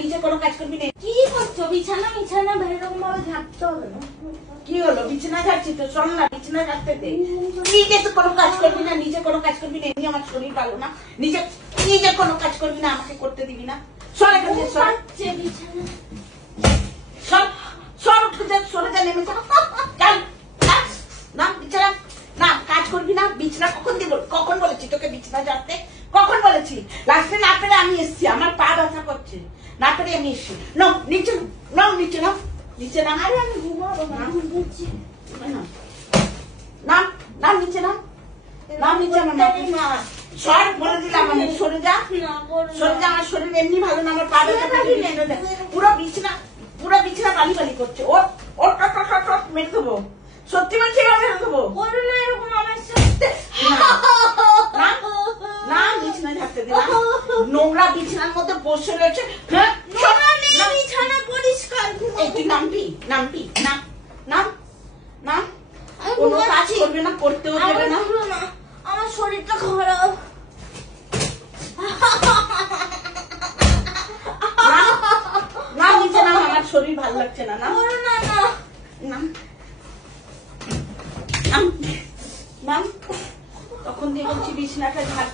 নিচে কোনো কাজ করবি না। কি করছো? বিছানা বিছানা এরকম ভাবে ঝাড়তে হবে না। কি হলো? বিছানা ঝাড়ছি তো, চল না বিছানা ঝাড়তে দে। নিজে তো কোনো কাজ করবি না, নিজে কোনো কাজ করবি না, এমনি আমার শরীর ভালো না। নিজে নিজে কোনো কাজ করবি না, আমাকে করতে দিবি না। সর এখান থেকে, সর। বিছানা সর সর, উঠে যা, সরে যা, নেমে যা। চল না বিছানা না, কাজ করবি না। বিছানা কখন বলেছি তোকে বিছানা ঝাড়তে? কখন বলেছি? লাস্টে না পেরে আমি এসছি, আমার পা ব্যথা করছে, না পেরে আমি এসছি। নাও নিচে, নাও নিচে, নাও নিচে, নাম। আরে আমি ঘুমাবো না, ঘুম দিচ্ছি। নাম নাম নিচে, নাম নাম নিচে, না সর বলে দিলাম আমি। সরে যা, সরে যা, আমার শরীর এমনি ভালো না, আমার পা ব্যথা করছে। পুরো বিছানা বালি বালি করছে। ও ও মেরে দেবো, সত্যি বলছি, মেরে দেবো। করো না এরকম আমার সাথে। না বিছানা ঝাড়তে দে, নোংরা বিছানার মধ্যে বসে রয়েছে। বিছানা পরিষ্কার। তুই নামবি, নামবি, নাম নাম নাম। কোনো কাজ করবে না, করতেও দেবে না। আমার শরীরটা খারাপ। না নিচে নাম, আমার শরীর ভালো লাগছে না। না নাম নাম নাম। তখন দিয়ে বলছি বিছানাটা ঝাড়